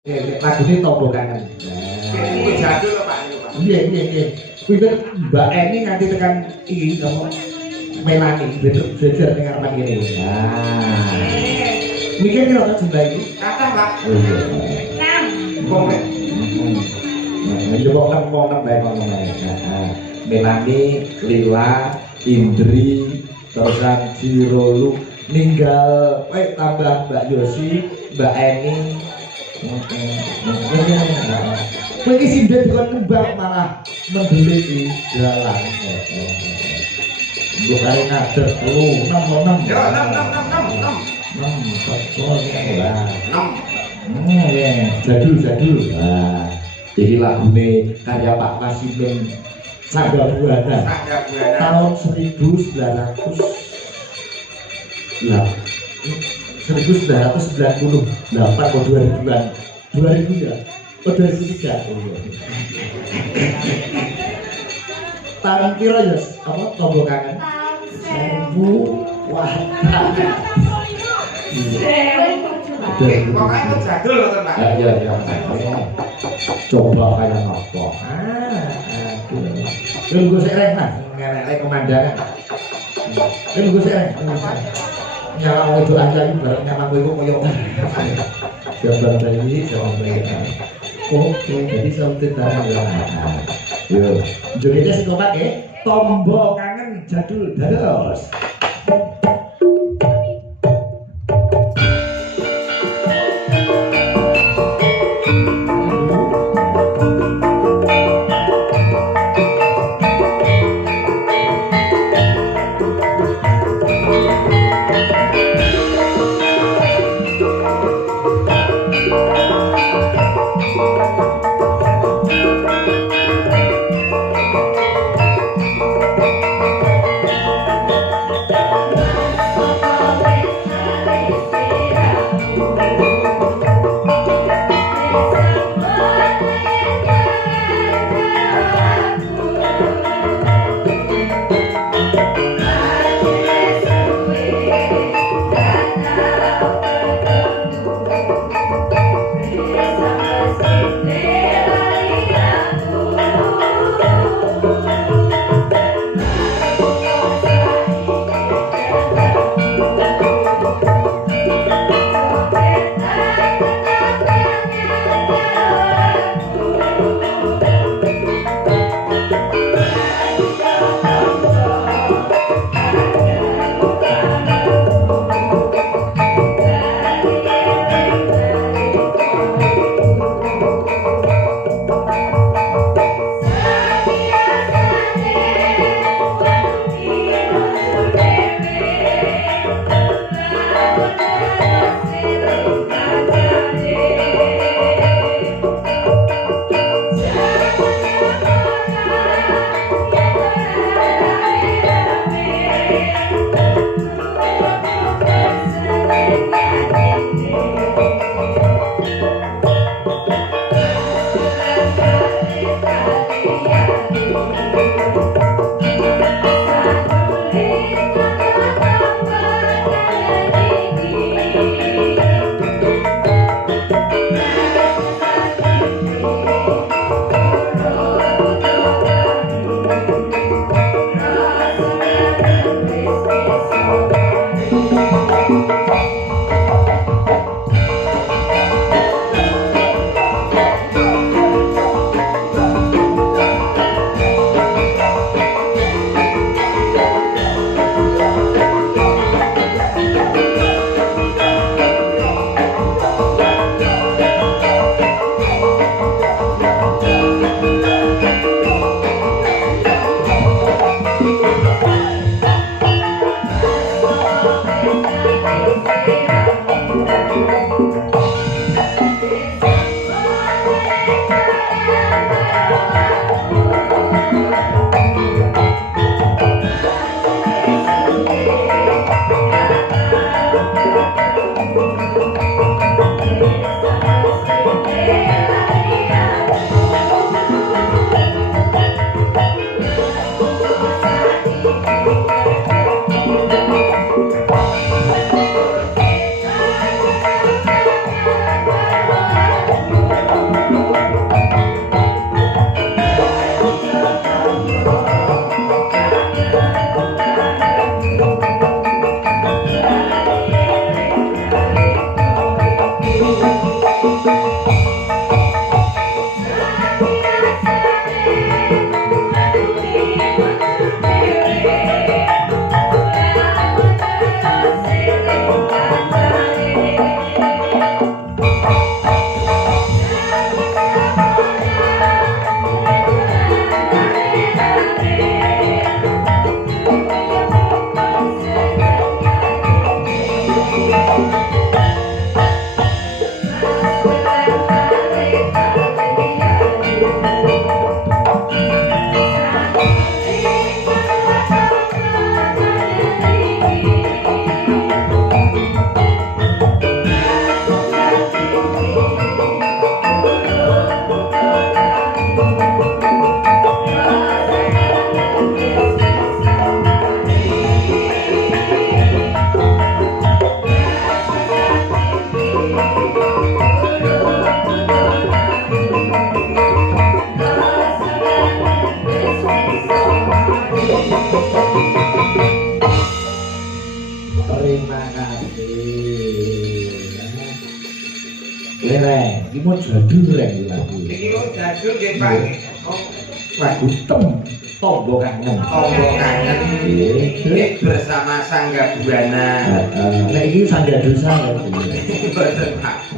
Lagu ini Tombo Kangen. Ini jadul Pak. Iya. Kuwi kan Mbak Eni nganti tekan iki apa Melani belajar ning arepan kene. Nah. Mikir kira tak jumlah iki? Kata Pak. Oh iya. 6. Wong nek. Ya kok kan mau nambah ngono Melani, Lila, Indri, terusan Jirolu ninggal tambah Mbak Yosi, Mbak Eni. Kowe iki sindhet dikon kembang malah mendelik di dalan. Mbok karo ngader 6. Ya 6. 6. Jadul. Nah, jadi lagune karya Pak Masimin Sangga Buana tahun 1900 lah 1998 atau 2000-an 2000 ya? Oh 2003 tahun kira ya apa Tombo Kangen? 1000 wah Pokoknya jadul loh Pak. Ya coba kayak apa nunggu sereng lah ngelek komandangan nunggu sereng nyala itu aja bareng nyala itu koyok jawaban bayi oke jadi sampai tahu ya yuk jogetnya si kotak ya Tombo Kangen jadul dados. Terima kasih. Lereng, ini mau jadul lagi lagu. Iki kok jadul nggih Pak. Lagu Tombo Kangen. Tombo kangen. Nggih bersama Sangga Buana. Nah, ini Sangga Dosa ya. Mboten Pak.